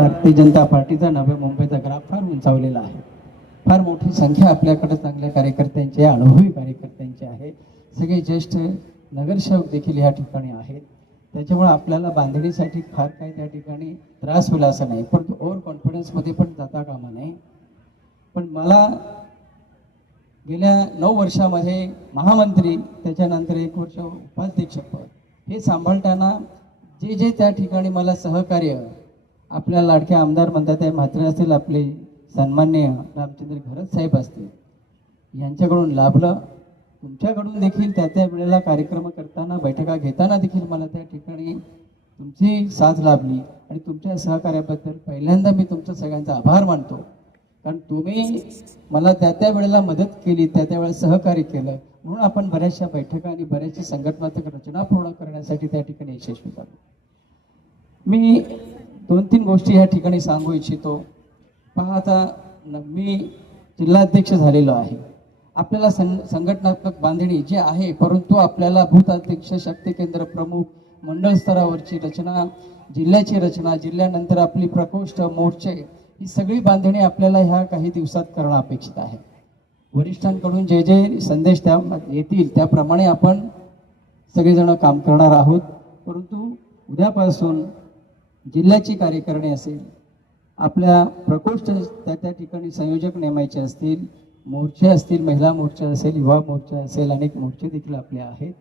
भारतीय जनता पार्टीचा नव्या मुंबईचा ग्राफ फार उंचावलेला आहे. फार मोठी संख्या आपल्याकडे चांगल्या कार्यकर्त्यांची आहे अनुभवी कार्यकर्त्यांची आहे. सगळे ज्येष्ठ नगरसेवक देखील या ठिकाणी आहेत. त्याच्यामुळे आपल्याला बांधणीसाठी फार काही त्या ठिकाणी त्रास होईल असं नाही परंतु ओव्हर कॉन्फिडन्समध्ये पण जाता कामा नये. पण मला गेल्या नऊ वर्षामध्ये महामंत्री त्याच्यानंतर एक वर्ष उपाध्यक्षपद हे सांभाळताना जे जे त्या ठिकाणी मला सहकार्य आपल्या लाडक्या आमदार म्हणतात आहे म्हात्रे असतील आपले सन्मान्य रामचंद्र घरत साहेब असतील. यांच्याकडून लाभलं. तुमच्याकडून देखील त्या त्या वेळेला कार्यक्रम करताना बैठका घेताना देखील मला त्या ठिकाणी तुमची साथ लाभली. आणि तुमच्या सहकार्याबद्दल पहिल्यांदा मी तुमचं सगळ्यांचा आभार मानतो. कारण तुम्ही मला त्या त्या वेळेला मदत केली त्या त्या वेळेला सहकार्य केलं. म्हणून आपण बऱ्याचशा बैठका आणि बऱ्याचशा संघटनात्मक रचना पूर्ण करण्यासाठी त्या ठिकाणी यशस्वी झालो. मी दोन तीन गोष्टी ह्या ठिकाणी सांगू इच्छितो. पहा आता मी जिल्हाध्यक्ष झालेलो आहे. आपल्याला सं संघटनात्मक बांधणी जी आहे परंतु आपल्याला भूताध्यक्ष शक्ती केंद्र प्रमुख मंडळ स्तरावरची रचना जिल्ह्याची रचना जिल्ह्यानंतर आपली प्रकोष्ठ मोर्चे ही सगळी बांधणी आपल्याला ह्या काही दिवसात करणं अपेक्षित आहे. वरिष्ठांकडून जे जे संदेश त्या येतील त्याप्रमाणे आपण सगळेजण काम करणार आहोत. परंतु उद्यापासून जिल्ह्याची कार्यकारिणी असेल आपल्या प्रकोष्ठ त्या त्या ठिकाणी संयोजक नेमायचे असतील मोर्चे असतील महिला मोर्चा असेल युवा मोर्चा असेल अनेक मोर्चे देखील आपले आहेत.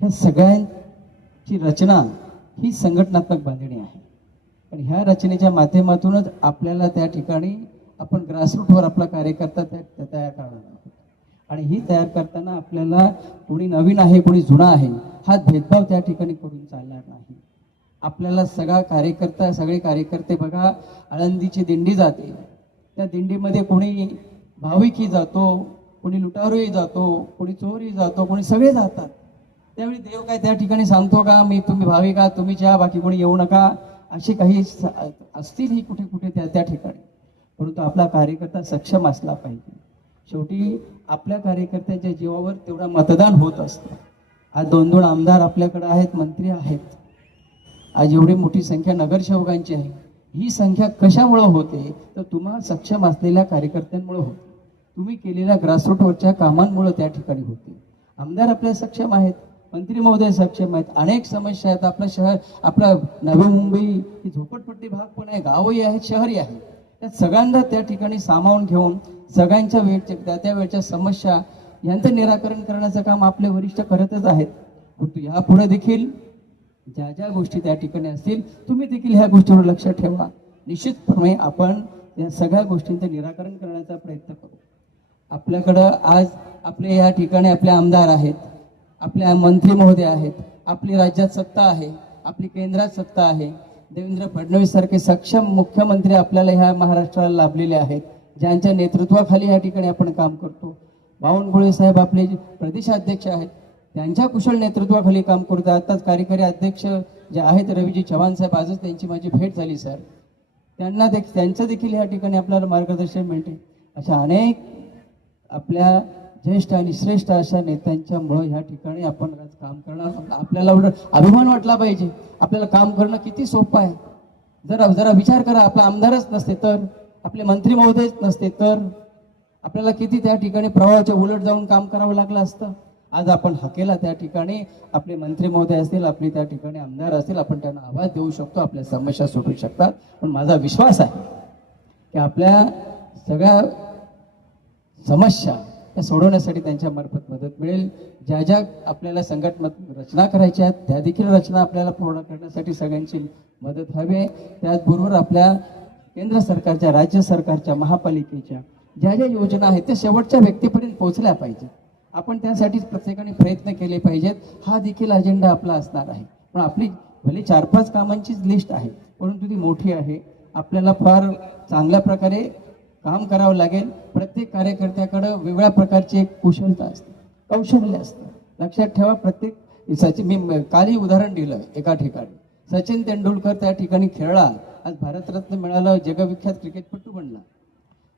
ह्या सगळ्यांची रचना ही संघटनात्मक बांधणी आहे. पण ह्या रचनेच्या माध्यमातूनच आपल्याला त्या ठिकाणी आपण ग्रासरूटवर आपला कार्यकर्ता त्या तयार करणार आहोत. आणि ही तयार करताना आपल्याला कोणी नवीन आहे कोणी जुना आहे हा भेदभाव त्या ठिकाणी करून चालणार नाही. आपल्याला सगळा कार्यकर्ता सगळे कार्यकर्ते बघा आळंदीची दिंडी जाते. त्या दिंडीमध्ये कोणी भाविकही जातो कोणी लुटारूही जातो कोणी चोरही जातो कोणी सगळे जातात. त्यावेळी देव काय त्या ठिकाणी सांगतो का मी तुम्ही भाविक आहात तुम्ही या बाकी कोणी येऊ नका. असे काही असतील ही कुठे कुठे त्या त्या ठिकाणी. परंतु आपला कार्यकर्ता सक्षम असला पाहिजे. शेवटी आपल्या कार्यकर्त्यांच्या जीवावर तेवढा मतदान होत असतं. आज दोन दोन आमदार आपल्याकडे आहेत मंत्री आहेत. आज एवढी मोठी संख्या नगरसेवकांची आहे. ही संख्या कशामुळं होते? तर तुम्हा सक्षम असलेल्या कार्यकर्त्यांमुळे होते. तुम्ही केलेल्या ग्रासरूटवरच्या कामांमुळे त्या ठिकाणी होते. आमदार आपल्या सक्षम आहेत मंत्री महोदय सक्षम आहेत. अनेक समस्या आहेत. आपलं शहर आपलं नवी मुंबई ही झोपडपट्टी भाग पण आहे गावही आहेत शहरही आहे त्या सगळ्यांना त्या ठिकाणी सामावून घेऊन सगळ्यांच्या वेळच्या त्या त्या वेळच्या समस्या यांचं निराकरण करण्याचं काम आपले वरिष्ठ करतच आहेत. परंतु यापुढे देखील ज्या ज्या गोष्टी त्या ठिकाणी असतील तुम्ही देखील ह्या गोष्टीवर लक्ष ठेवा. निश्चितपणे आपण या सगळ्या गोष्टींचं निराकरण करण्याचा प्रयत्न करू. आपल्याकडं आज आपले या ठिकाणी आपले आमदार आहेत आपल्या मंत्री महोदय आहेत आपली राज्यात सत्ता आहे आपली केंद्रात सत्ता आहे. देवेंद्र फडणवीस सारखे सक्षम मुख्यमंत्री आपल्याला ह्या महाराष्ट्राला लाभलेले आहेत. ज्यांच्या नेतृत्वाखाली या ठिकाणी आपण काम करतो. बावनकुळे साहेब आपले जे प्रदेशाध्यक्ष आहेत. त्यांच्या कुशल नेतृत्वाखाली काम करतो आत्ताच कार्यकारी अध्यक्ष जे आहेत रवीजी चव्हाण साहेब आजच त्यांची माझी भेट झाली सर. त्यांना देख त्यांचं देखील या ठिकाणी आपल्याला मार्गदर्शन मिळते. अशा अनेक आपल्या ज्येष्ठ आणि श्रेष्ठ अशा नेत्यांच्यामुळं ह्या ठिकाणी आपण आज काम करणार आपल्याला उलट अभिमान वाटला पाहिजे. आपल्याला काम करणं किती सोपं आहे. जरा जरा विचार करा. आपला आमदारच नसते तर आपले मंत्री महोदयच नसते तर आपल्याला किती त्या ठिकाणी प्रवाहाच्या उलट जाऊन काम करावं लागलं असतं? आज आपण हकेला त्या ठिकाणी आपले मंत्री महोदय असतील आपले त्या ठिकाणी आमदार असतील आपण त्यांना आवाज देऊ शकतो आपल्या समस्या सुटू शकतात. पण माझा विश्वास आहे की आपल्या सगळ्या समस्या त्या सोडवण्यासाठी त्यांच्या मार्फत मदत मिळेल. ज्या ज्या आपल्याला संघटनात्मक रचना करायच्या आहेत त्या देखील रचना आपल्याला पूर्ण करण्यासाठी सगळ्यांची मदत हवी आहे. त्याचबरोबर आपल्या केंद्र सरकारच्या राज्य सरकारच्या महापालिकेच्या ज्या ज्या योजना आहेत त्या शेवटच्या व्यक्तीपर्यंत पोहोचल्या पाहिजेत. आपण त्यासाठीच प्रत्येकाने प्रयत्न केले पाहिजेत. हा देखील अजेंडा आपला असणार आहे. पण आपली भले चार पाच कामांचीच लिस्ट आहे परंतु ती मोठी आहे. आपल्याला फार चांगल्या प्रकारे काम करावं लागेल. प्रत्येक कार्यकर्त्याकडं वेगळ्या प्रकारची एक कुशलता असते कौशल्य असतं. लक्षात ठेवा प्रत्येक सचिन मी कालही उदाहरण दिलं एका ठिकाणी. सचिन तेंडुलकर त्या ठिकाणी खेळला. आज भारतरत्न मिळालं जगविख्यात क्रिकेटपटू बनला.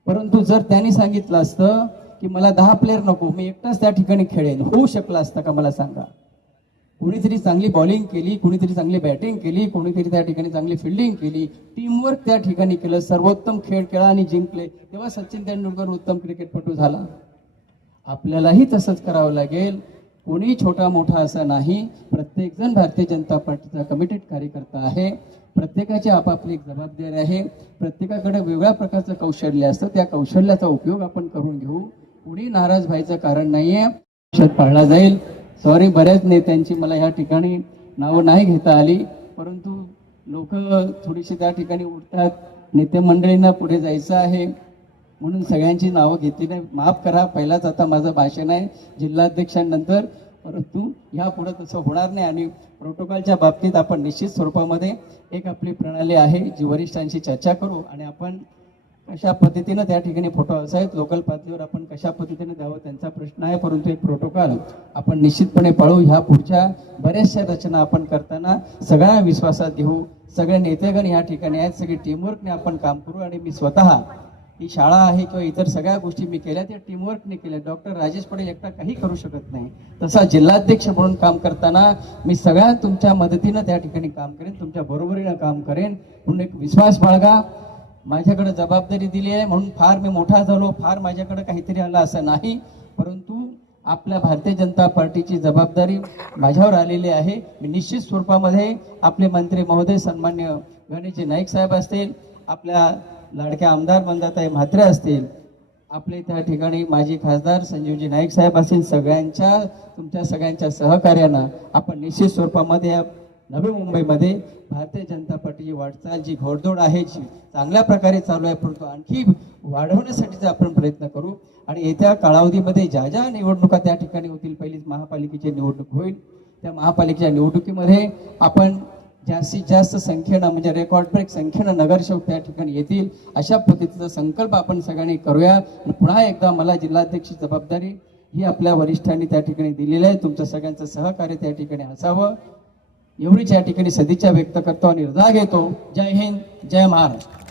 परंतु जर त्यांनी सांगितलं असतं की मला दहा प्लेअर नको मी एकटाच त्या ठिकाणी खेळेन. होऊ शकला असता का मला सांगा? कुणीतरी चांगली बॉलिंग केली कुणीतरी चांगली बॅटिंग केली कुणीतरी त्या ठिकाणी चांगली फिल्डिंग केली. टीमवर्क त्या ठिकाणी केलं. सर्वोत्तम खेळ खेळा आणि जिंकले. तेव्हा सचिन तेंडुलकर उत्तम क्रिकेटपटू झाला. आपल्यालाही तसंच करावं लागेल. कोणी छोटा मोठा असा नाही. प्रत्येकजण भारतीय जनता पार्टीचा कमिटेड कार्यकर्ता आहे. प्रत्येकाची आपापली एक जबाबदारी आहे. प्रत्येकाकडे वेगळ्या प्रकारचं कौशल्य असतं. त्या कौशल्याचा उपयोग आपण करून घेऊ. कुणी नाराज व्हायचं कारण नाहीये. पक्ष पाळला जाईल. सॉरी बऱ्याच नेत्यांची मला ह्या ठिकाणी नावं नाही घेता आली. परंतु लोक थोडीशी त्या ठिकाणी उठतात. नेते मंडळींना पुढे जायचं आहे. म्हणून सगळ्यांची नावं घेतली नाही. माफ करा. पहिलाच आता माझं भाषण आहे. जिल्हाध्यक्षांनंतर. परंतु ह्या पुढे तसं होणार नाही आणि प्रोटोकॉलच्या बाबतीत आपण निश्चित स्वरूपामध्ये एक आपली प्रणाली आहे. जी वरिष्ठांशी चर्चा करू आणि आपण कशा पद्धतीनं त्या ठिकाणी फोटो असावेत लोकल पातळीवर आपण कशा पद्धतीने द्यावं त्यांचा प्रश्न आहे. परंतु एक प्रोटोकॉल आपण निश्चितपणे पाळू. ह्या पुढच्या बऱ्याचशा रचना आपण करताना सगळ्या विश्वासात घेऊ. सगळे नेतेगण या ठिकाणी आहेत. सगळे टीमवर्कने आपण काम करू. आणि मी स्वतः ही शाळा आहे किंवा इतर सगळ्या गोष्टी मी केल्या त्या टीमवर्कने केल्या. डॉक्टर राजेश पटेल एकटा काही करू शकत नाही. तसा जिल्हाध्यक्ष म्हणून काम करताना मी सगळ्या तुमच्या मदतीनं त्या ठिकाणी काम करेन. तुमच्या बरोबरीनं काम करेन. म्हणून एक विश्वास बाळगा. माझ्याकडे जबाबदारी दिली आहे म्हणून फार मी मोठा झालो फार माझ्याकडे काहीतरी आलं असं नाही. परंतु आपल्या भारतीय जनता पार्टीची जबाबदारी माझ्यावर आलेली आहे. मी निश्चित स्वरूपामध्ये आपले मंत्री महोदय सन्मान्य गणेशजी नाईक साहेब असतील आपल्या लाडक्या आमदार मंदाताई म्हात्रे असतील आपले त्या ठिकाणी माजी खासदार संजीवजी नाईक साहेब असतील सगळ्यांच्या तुमच्या सगळ्यांच्या सहकार्यानं आपण निश्चित स्वरूपामध्ये या नवी मुंबईमध्ये भारतीय जनता पार्टीची वाटचाल जी घोडदौड आहे जी चांगल्या प्रकारे चालू आहे परंतु आणखी वाढवण्यासाठीचा आपण प्रयत्न करू. आणि येत्या कालावधीमध्ये ज्या ज्या निवडणुका त्या ठिकाणी होतील पहिलीच महापालिकेची निवडणूक होईल. त्या महापालिकेच्या निवडणुकीमध्ये आपण जास्तीत जास्त संख्येनं म्हणजे रेकॉर्ड ब्रेक संख्येनं नगरसेवक त्या ठिकाणी येतील. अशा पद्धतीचा संकल्प आपण सगळ्यांनी करूया. आणि पुन्हा एकदा मला जिल्हाध्यक्ष जबाबदारी ही आपल्या वरिष्ठांनी त्या ठिकाणी दिलेली आहे. तुमचं सगळ्यांचं सहकार्य त्या ठिकाणी असावं. एवढीच या ठिकाणी सदिच्छा व्यक्त करतो आणि घेतो. जय हिंद जय महाराष्ट्र.